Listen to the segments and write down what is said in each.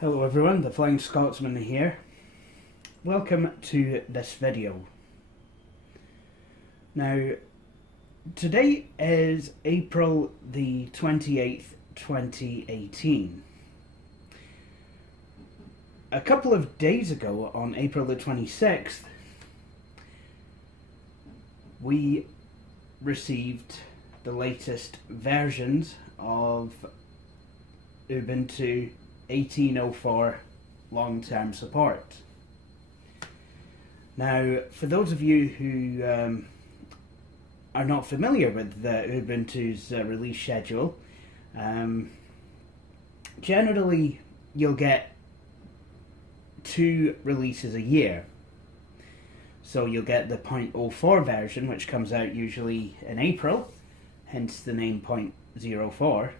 Hello everyone, the Flying Scotsman here. Welcome to this video. Now, today is April the 28th, 2018. A couple of days ago, on April the 26th, we received the latest versions of Ubuntu 18.04 long-term support. Now, for those of you who are not familiar with Ubuntu's release schedule, generally you'll get 2 releases a year. So you'll get the 0.04 version, which comes out usually in April, hence the name 0.04.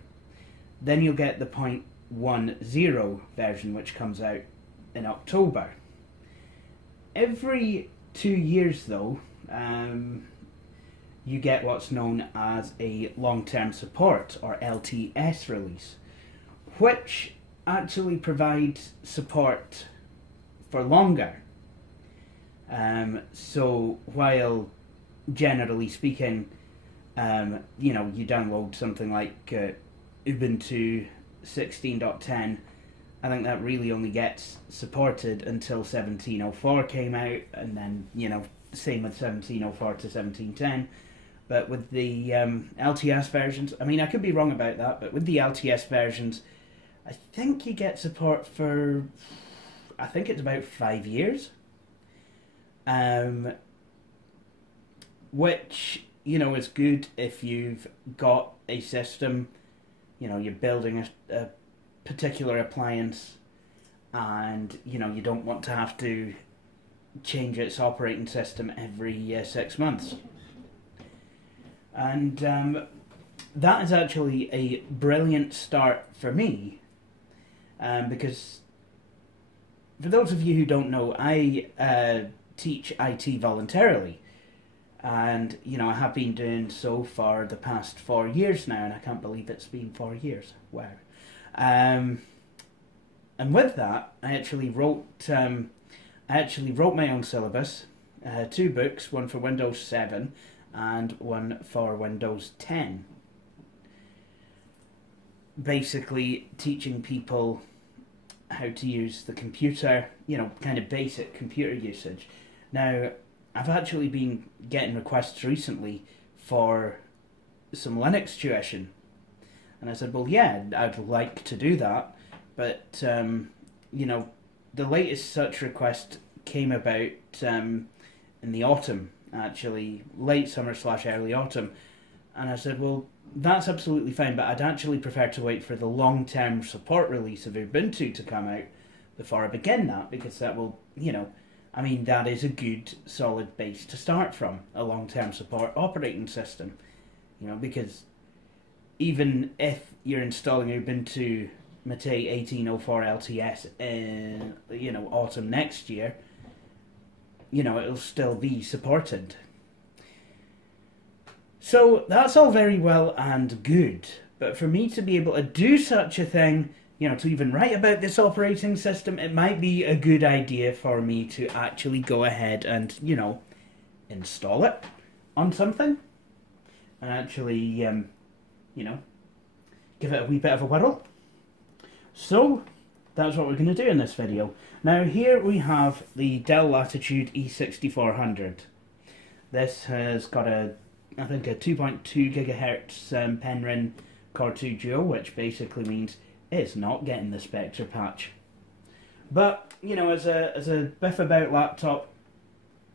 Then you'll get the 0.10 version, which comes out in October. Every 2 years though, you get what's known as a long-term support or LTS release, which actually provides support for longer. So while generally speaking, you know, you download something like Ubuntu 16.10, I think that really only gets supported until 17.04 came out, and then, you know, same with 17.04 to 17.10. But with the LTS versions, I mean, I could be wrong about that, but with the LTS versions, I think you get support for, I think it's about 5 years. Which, you know, is good if you've got a system, you know, you're building a particular appliance and, you know, you don't want to have to change its operating system every 6 months. And that is actually a brilliant start for me, because for those of you who don't know, I teach IT voluntarily, and, you know, I have been doing so for the past 4 years now, and I can't believe it's been 4 years. Wow. And with that, I actually wrote my own syllabus, 2 books, one for Windows 7 and one for Windows 10. Basically teaching people how to use the computer, you know, kind of basic computer usage. Now, I've actually been getting requests recently for some Linux tuition. And I said, well, yeah, I'd like to do that. But, you know, the latest such request came about in the autumn, actually, late summer / early autumn. And I said, well, that's absolutely fine, but I'd actually prefer to wait for the long-term support release of Ubuntu to come out before I begin that, because that will, you know, I mean, that is a good, solid base to start from, a long-term support operating system. You know, because even if you're installing Ubuntu MATE 18.04 LTS in, you know, autumn next year, you know, it'll still be supported. So that's all very well and good, but for me to be able to do such a thing, you know, to even write about this operating system, it might be a good idea for me to actually go ahead and, you know, install it on something and actually, you know, give it a wee bit of a whirl. So that's what we're going to do in this video. Now, here we have the Dell Latitude E6400. This has got a, I think, a 2.2 gigahertz Penryn Core 2 Duo, which basically means it's not getting the Spectre patch. But, you know, as a biff about laptop,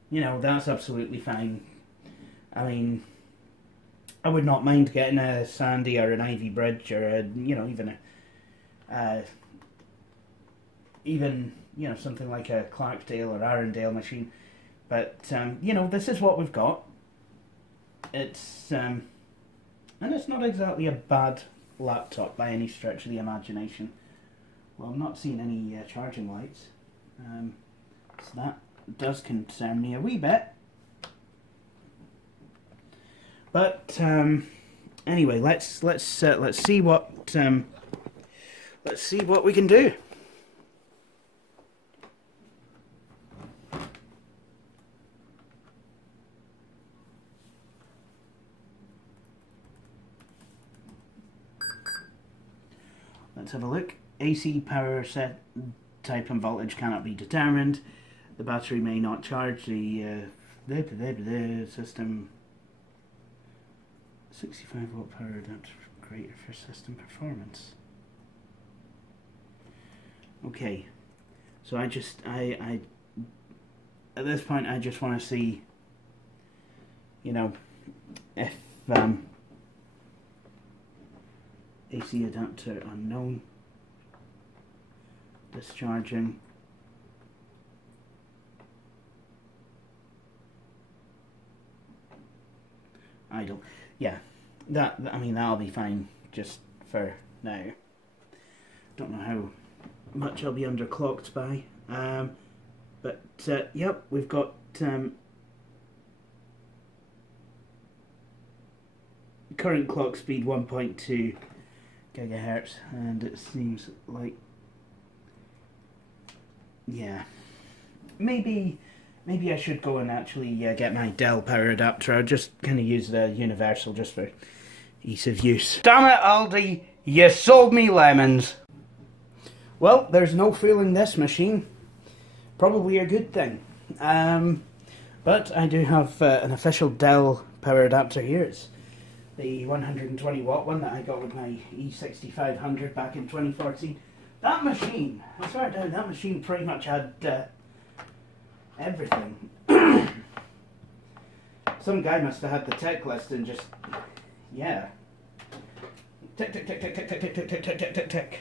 you know, that's absolutely fine. I mean, I would not mind getting a Sandy or an Ivy Bridge, or a, you know, even you know, something like a Clarkdale or Arundel machine. But you know, this is what we've got. It's and it's not exactly a bad laptop by any stretch of the imagination. Well, I'm not seeing any charging lights, so that does concern me a wee bit. But anyway, let's see what we can do. Let's have a look. AC power set type and voltage cannot be determined. The battery may not charge the system. 65 watt power adapter greater for system performance. Okay, so I at this point I just want to see, you know, if AC adapter unknown, discharging. Idle. Yeah, I mean that'll be fine just for now. Don't know how much I'll be underclocked by, but yep, we've got current clock speed 1.2 gigahertz, and it seems like, yeah, maybe I should go and actually get my Dell power adapter. I'll just kind of use the universal just for ease of use. Damn it, Aldi, you sold me lemons. Well, there's no fooling this machine. Probably a good thing. But I do have an official Dell power adapter here. It's the 120 watt one that I got with my E6500 back in 2014. That machine, I swear down, that machine pretty much had everything. Some guy must have had the tech list and just, yeah. Tick, tick, tick, tick, tick, tick, tick, tick, tick, tick, tick, tick, tick.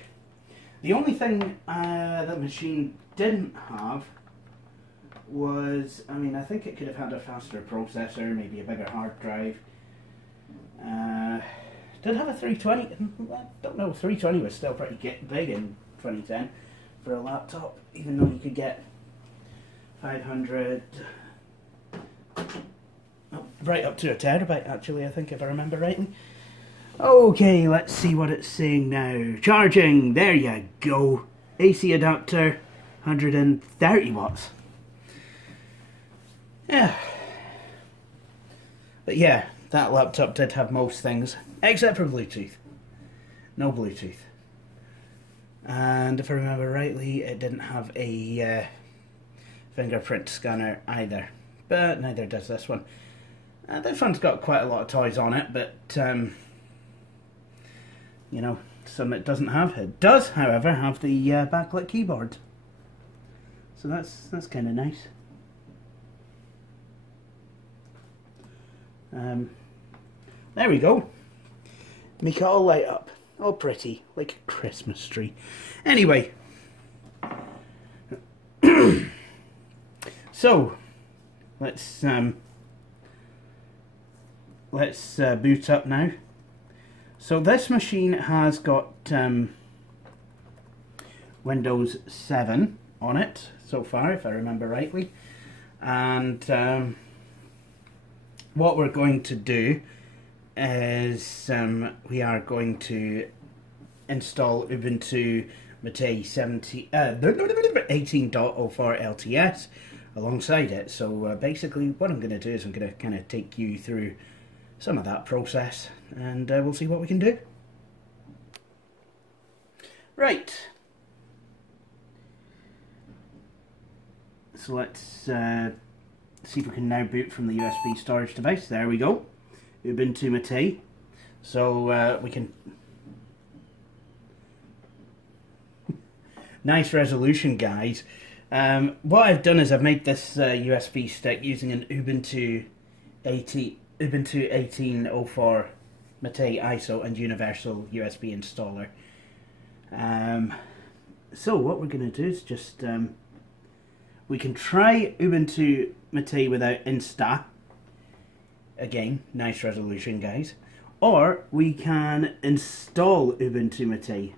The only thing that machine didn't have was, I mean, I think it could have had a faster processor, maybe a bigger hard drive. Did have a 320, I don't know, 320 was still pretty big in 2010 for a laptop, even though you could get 500, right up to a terabyte actually, I think, if I remember rightly. Okay, let's see what it's saying now. Charging, there you go. AC adapter, 130 watts. Yeah. But yeah, that laptop did have most things, except for Bluetooth. No Bluetooth. And if I remember rightly, it didn't have a fingerprint scanner either. But neither does this one. This one's got quite a lot of toys on it, but you know, some it doesn't have. It does, however, have the backlit keyboard. So that's kind of nice. There we go. Make it all light up. All pretty, like a Christmas tree. Anyway. So, let's boot up now. So this machine has got Windows 7 on it so far, if I remember rightly. And what we're going to do is we are going to install Ubuntu MATE 18.04 LTS alongside it. So basically what I'm going to do is I'm going to kind of take you through some of that process, and we'll see what we can do. Right. So let's see if we can now boot from the USB storage device. There we go. Ubuntu MATE. So we can... Nice resolution, guys. What I've done is I've made this USB stick using an Ubuntu 18.04 MATE ISO and universal USB installer. So what we're going to do is just we can try Ubuntu MATE without Insta. Again, nice resolution, guys. Or we can install Ubuntu MATE.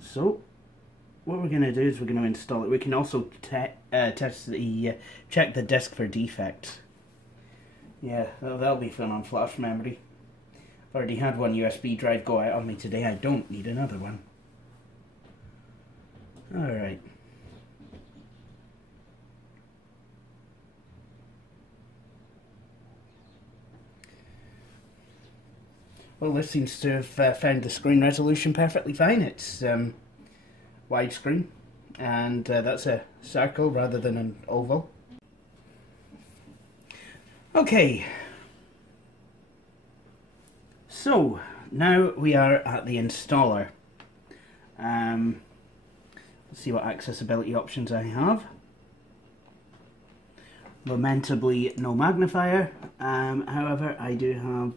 So what we're going to do is we're going to install it. We can also test the check the disk for defects. Yeah, that'll be fun on flash memory. I've already had one USB drive go out on me today. I don't need another one. Alright. Well, this seems to have found the screen resolution perfectly fine. It's widescreen, and that's a circle rather than an oval. Okay, so now we are at the installer. Let's see what accessibility options I have. Lamentably, no magnifier. However, I do have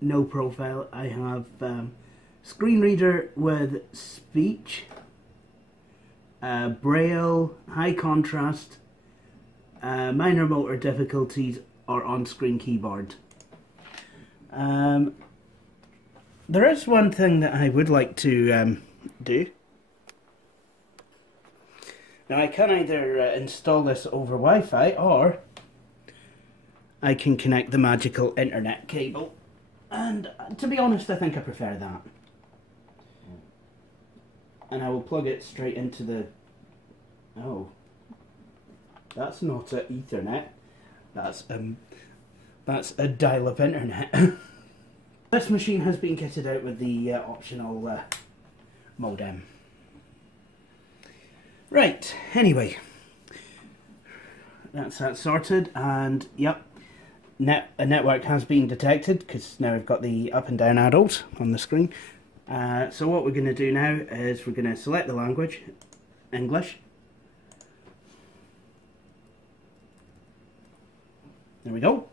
no profile. I have screen reader with speech, braille, high contrast, minor motor difficulties, or on-screen keyboard. There is one thing that I would like to do. Now I can either install this over Wi-Fi, or I can connect the magical internet cable. And to be honest, I think I prefer that. And I will plug it straight into the... Oh, that's not an Ethernet. That's a dial-up internet. This machine has been kitted out with the optional modem. Right, anyway, that's that sorted, and yep, a network has been detected, because now we've got the up and down arrows on the screen. So what we're going to do now is we're going to select the language, English. There we go.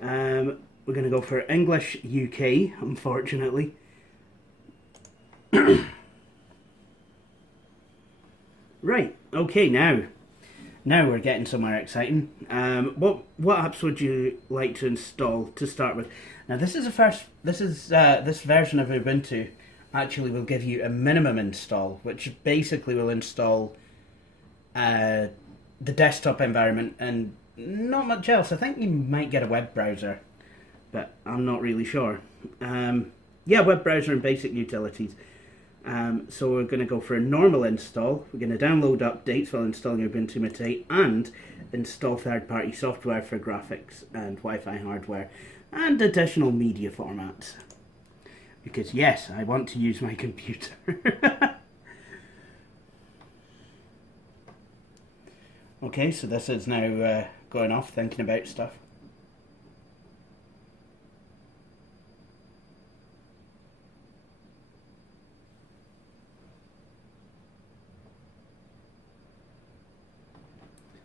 We're going to go for English UK, unfortunately. Right, okay, now we're getting somewhere exciting. What apps would you like to install to start with? Now this version of Ubuntu actually will give you a minimum install, which basically will install the desktop environment and not much else. I think you might get a web browser, but I'm not really sure. Yeah, web browser and basic utilities. So we're going to go for a normal install. We're going to download updates while installing Ubuntu MATE and install third-party software for graphics and Wi-Fi hardware and additional media formats. Because yes, I want to use my computer. Okay, so this is now going off, thinking about stuff.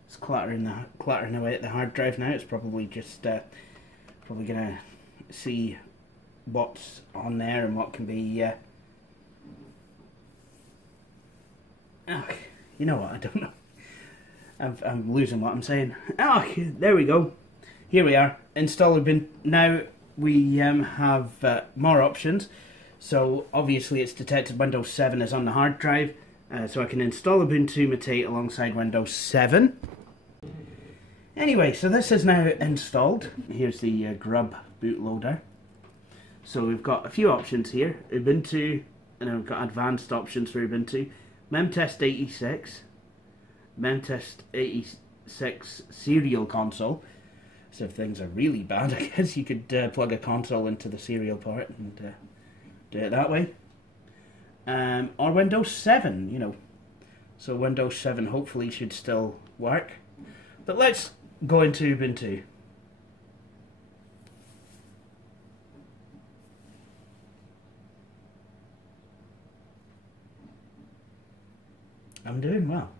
It's clattering away at the hard drive now. It's probably just probably gonna see what's on there and what can be. Oh, you know what? I don't know. I'm losing what I'm saying. Oh, there we go. Here we are. Install Ubuntu. Now we have more options. So obviously it's detected Windows 7 is on the hard drive. So I can install Ubuntu MATE alongside Windows 7. Anyway, so this is now installed. Here's the grub bootloader. So we've got a few options here. Ubuntu, and then we've got advanced options for Ubuntu. Memtest 86. Memtest 86 serial console. So if things are really bad, I guess you could plug a console into the serial port and do it that way. Or Windows 7, you know. So Windows 7 hopefully should still work. But let's go into Ubuntu. I'm doing well.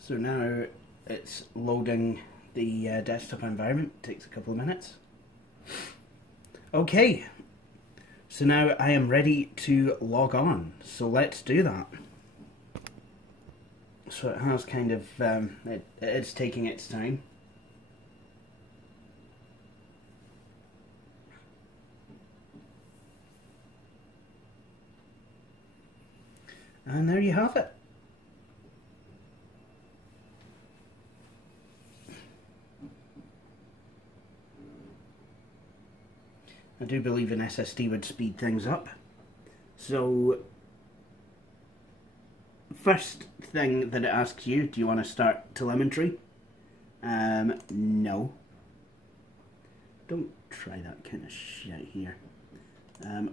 So now it's loading the desktop environment. It takes a couple of minutes. Okay, so now I am ready to log on. So let's do that. so it has kind of, it's taking its time. And there you have it. I do believe an SSD would speed things up. So, first thing that it asks you, do you want to start telemetry? No. Don't try that kind of shit here.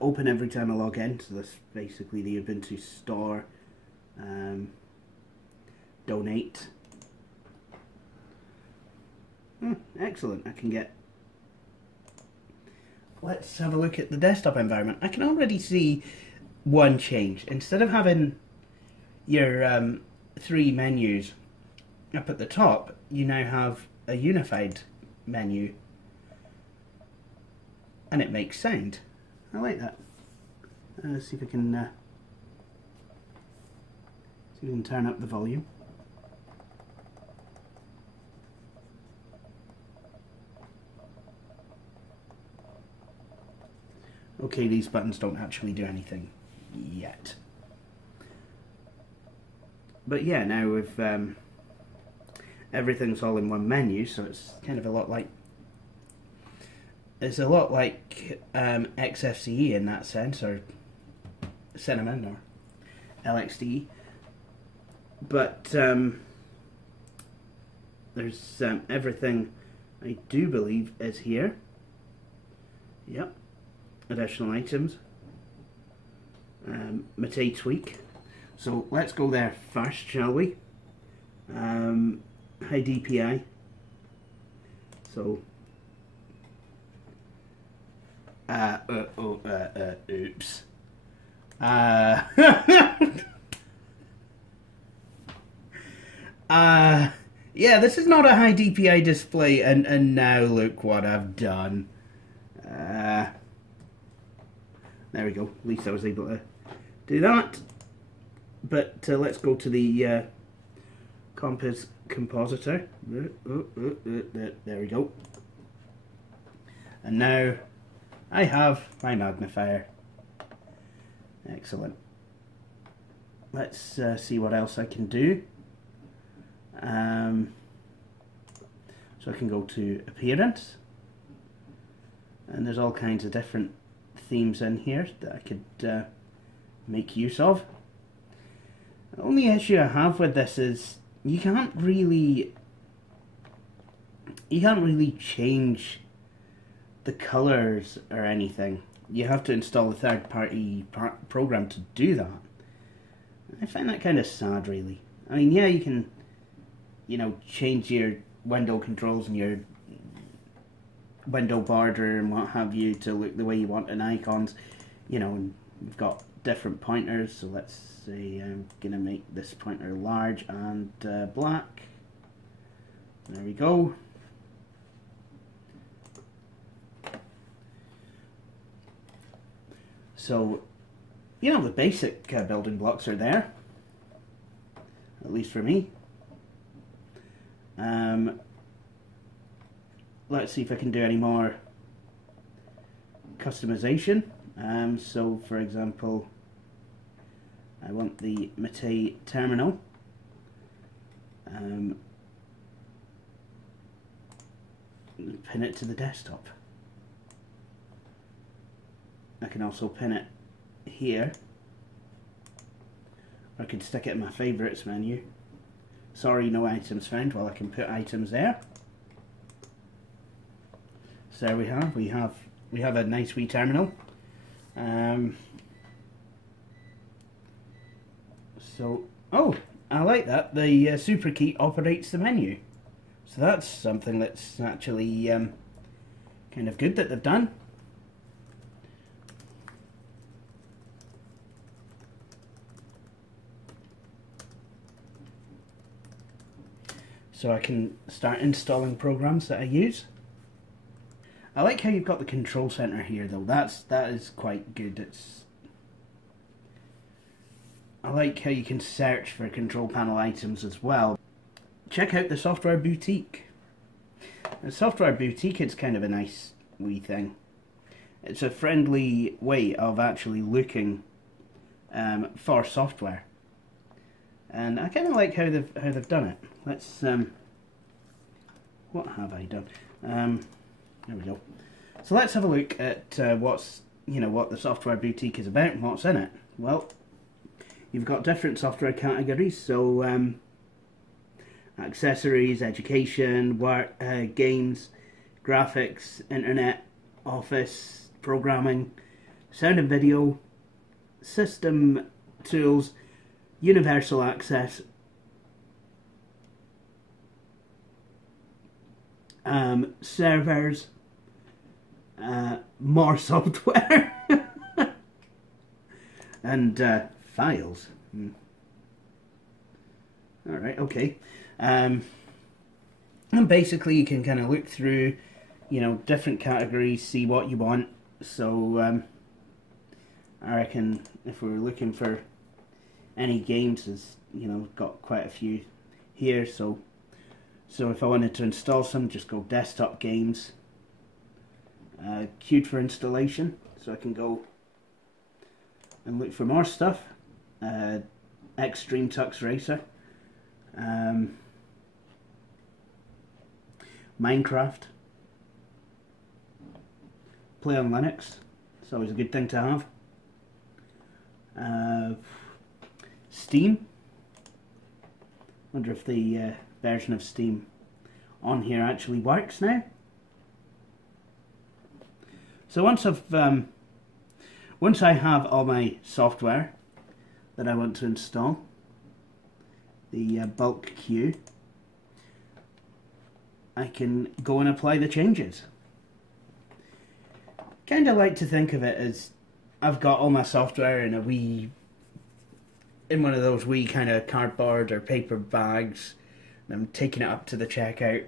Open every time I log in, so that's basically the Ubuntu store. Donate. Excellent, I can get... Let's have a look at the desktop environment. I can already see one change. Instead of having your 3 menus up at the top, you now have a unified menu. And it makes sound. I like that. Let's see if I can turn up the volume. Okay, these buttons don't actually do anything yet. But yeah, now with everything's all in one menu, so it's kind of a lot like... It's a lot like XFCE in that sense, or Cinnamon, or LXDE. But there's everything I do believe is here. Yep. Additional items. MATE tweak. So let's go there first, shall we? High DPI. So oops. Yeah, this is not a high DPI display, and now look what I've done. There we go. At least I was able to do that. But let's go to the compositor. There we go. And now I have my magnifier. Excellent. Let's see what else I can do. So I can go to appearance, and there's all kinds of different themes in here that I could make use of. The only issue I have with this is you can't really change the colors or anything. You have to install a third-party program to do that. I find that kind of sad, really. I mean, yeah, you can, you know, change your window controls and your window border and what have you to look the way you want in icons, you know, and we've got different pointers. So let's say I'm gonna make this pointer large and black. There we go. So, you know, the basic building blocks are there, at least for me. Let's see if I can do any more customization. So, for example, I want the MATE terminal. Pin it to the desktop. I can also pin it here. Or I could stick it in my favorites menu. Sorry, no items found. Well, I can put items there. So there we have a nice wee terminal. So, oh, I like that. The super key operates the menu. So that's something that's actually kind of good that they've done. So I can start installing programs that I use. I like how you've got the control center here, though. That is quite good. It's I like how you can search for control panel items as well. Check out the Software Boutique. The Software Boutique is kind of a nice wee thing. It's a friendly way of actually looking for software, and I kind of like how they've done it. Let's what have I done? There we go. So let's have a look at what the Software Boutique is about and what's in it. Well, you've got different software categories, so accessories, education, work, games, graphics, internet, office, programming, sound and video, system tools, universal access, servers, more software, and files. Alright, okay. And basically you can kind of look through, different categories, see what you want. So I reckon if we were looking for any games, there's, got quite a few here. So if I wanted to install some, just go desktop games, queued for installation, so I can go and look for more stuff. Extreme Tux Racer, Minecraft, play on Linux, it's always a good thing to have. Steam, wonder if the version of Steam on here actually works now. So once I have all my software that I want to install, the bulk queue, I can go and apply the changes. Kind of like to think of it as I've got all my software in one of those wee kind of cardboard or paper bags, and I'm taking it up to the checkout.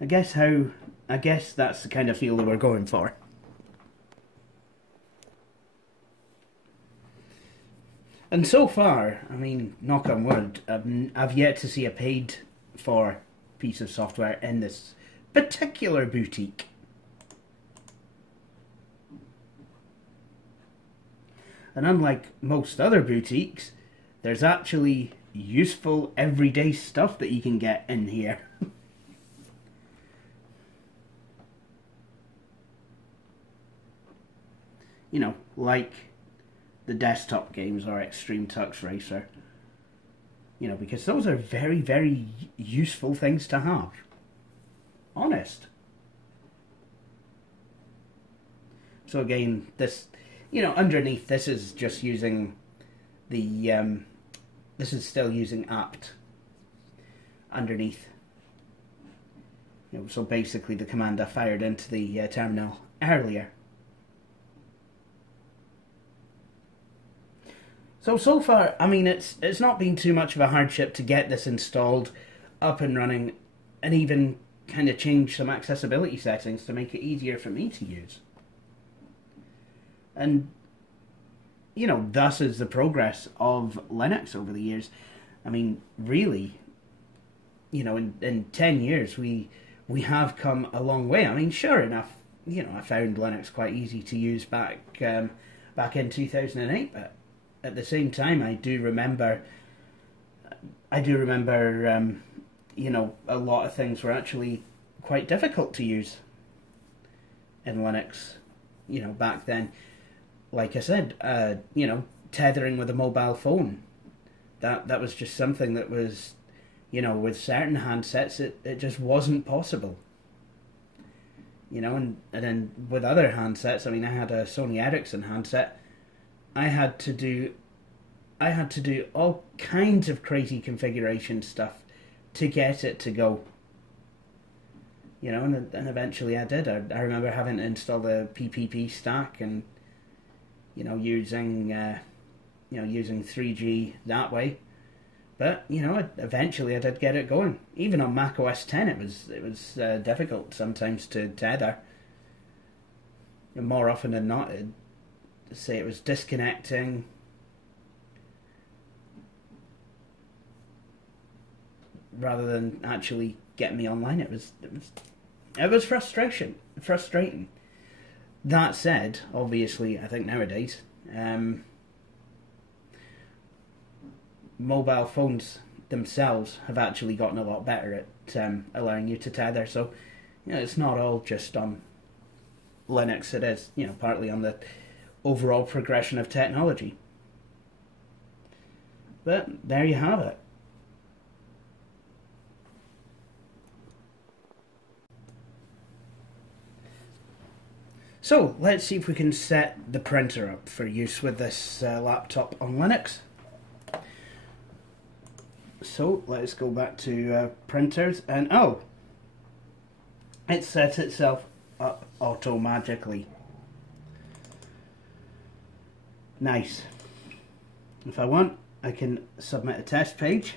I guess that's the kind of feel that we're going for. And so far, I mean, knock on wood, I've yet to see a paid for piece of software in this particular boutique. And unlike most other boutiques, there's actually useful everyday stuff that you can get in here. Like the desktop games or Extreme Tux Racer. Because those are very, very useful things to have. Honest. So again, this, underneath this is just using the, this is still using apt underneath. So basically the command I fired into the terminal earlier. So far, I mean, it's not been too much of a hardship to get this installed, up and running, and even kind of change some accessibility settings to make it easier for me to use. And, thus is the progress of Linux over the years. I mean, really, in 10 years, we have come a long way. I mean, sure enough, I found Linux quite easy to use back in 2008, but at the same time, I do remember, a lot of things were actually quite difficult to use in Linux, back then. Like I said, tethering with a mobile phone, that was just something that was, with certain handsets, it just wasn't possible. And then with other handsets, I mean, I had a Sony Ericsson handset. I had to do all kinds of crazy configuration stuff to get it to go. And eventually I did. I remember having to install the PPP stack and, using 3G that way. But, eventually I did get it going. Even on Mac OS X, it was difficult sometimes to tether. And more often than not, it was disconnecting. rather than actually getting me online. It was frustrating. That said, obviously, I think nowadays mobile phones themselves have actually gotten a lot better at allowing you to tether. So, you know, it's not all just on Linux. It is, you know, partly on the overall progression of technology. But there you have it. So let's see if we can set the printer up for use with this laptop on Linux. So let's go back to printers, and oh, it set itself up automatically. Nice. If I want, I can submit a test page.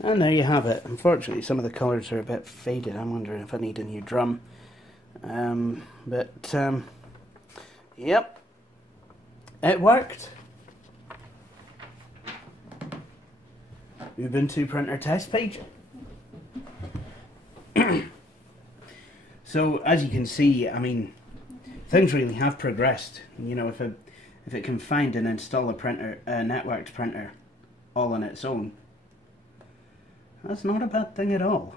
And there you have it. Unfortunately, some of the colours are a bit faded. I'm wondering if I need a new drum. Yep, it worked. Ubuntu printer test page. So as you can see, I mean, things really have progressed. You know, if it can find and install a printer, a networked printer, all on its own, that's not a bad thing at all.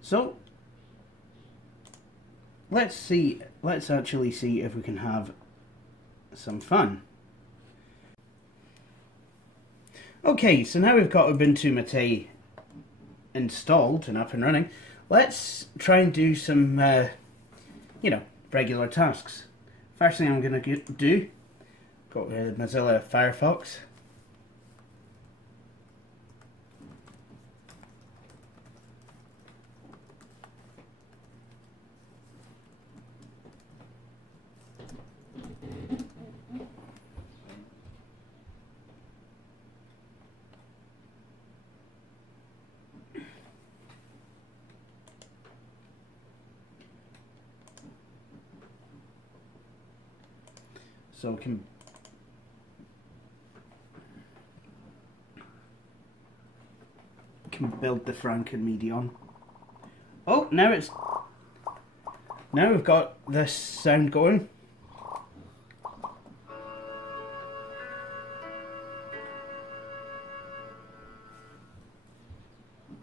So let's actually see if we can have some fun. Okay, so now we've got Ubuntu MATE installed and up and running. Let's try and do some, you know, regular tasks. First thing I'm going to do, go to Mozilla Firefox. So we can build the Franken-Medion. Oh, now we've got this sound going.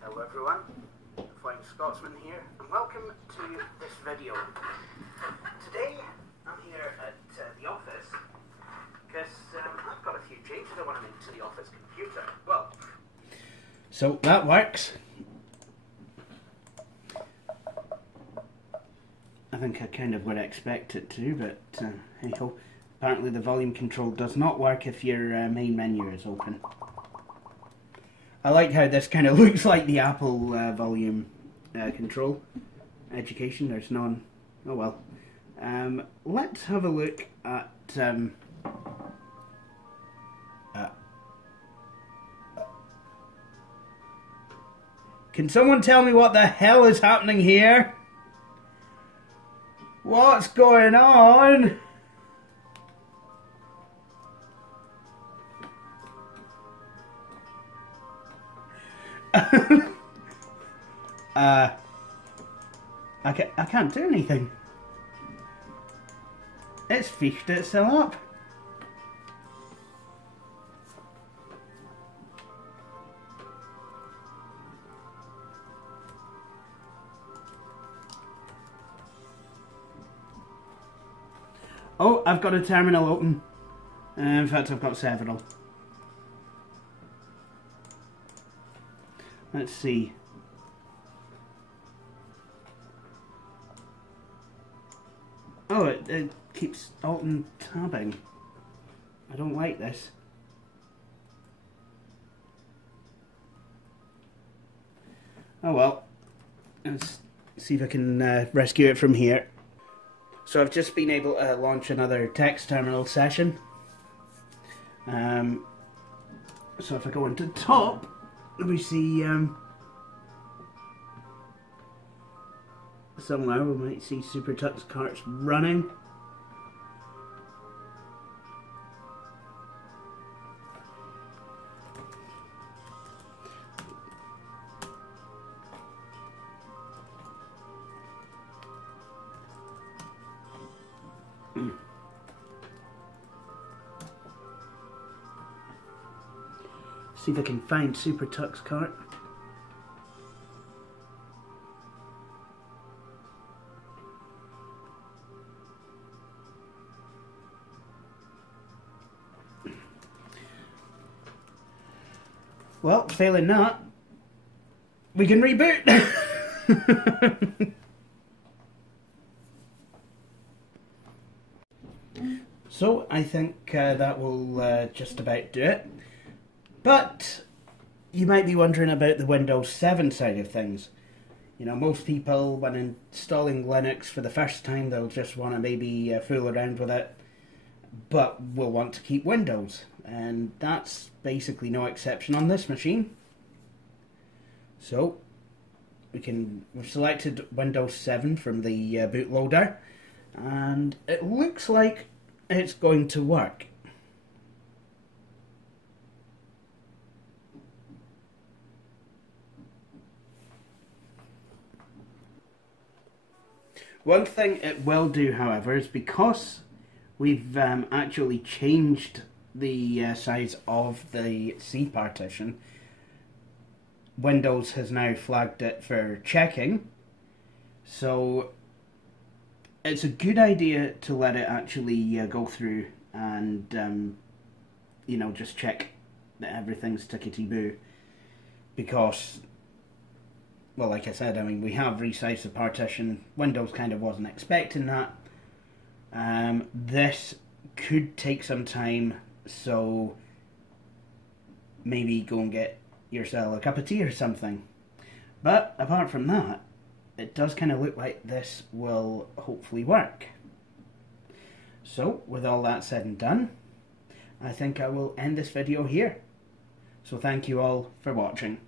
Hello everyone, Flying Scotsman here, and welcome to this video. Today I'm here at the office because I've got a few changes I want to make to the office computer. Well, so that works. I think I kind of would expect it to, but hey ho. Apparently the volume control does not work if your main menu is open. I like how this kind of looks like the Apple volume control. Education, there's none. Oh well. Let's have a look at can someone tell me what the hell is happening here? What's going on? I can't do anything. It's fished itself up. Oh, I've got a terminal open. In fact, I've got several. Let's see. Oh, it keeps alt and tabbing. I don't like this. Oh well. Let's see if I can rescue it from here. So I've just been able to launch another text terminal session. So if I go into top, we see somewhere we might see SuperTux carts running. See if I can find SuperTux cart. Well, failing that, we can reboot. So I think that will just about do it. But you might be wondering about the Windows 7 side of things. You know, most people, when installing Linux for the first time, they'll just want to maybe fool around with it, but will want to keep Windows. And that's basically no exception on this machine. So we've selected Windows 7 from the bootloader, and it looks like it's going to work. One thing it will do, however, is because we've actually changed the size of the C partition, Windows has now flagged it for checking. So it's a good idea to let it actually go through and you know, just check that everything's tickety-boo, because, well, like I said, I mean, we have resized the partition. Windows kind of wasn't expecting that. This could take some time, so maybe go and get yourself a cup of tea or something. But apart from that, it does kind of look like this will hopefully work. So, with all that said and done, I think I will end this video here. So thank you all for watching.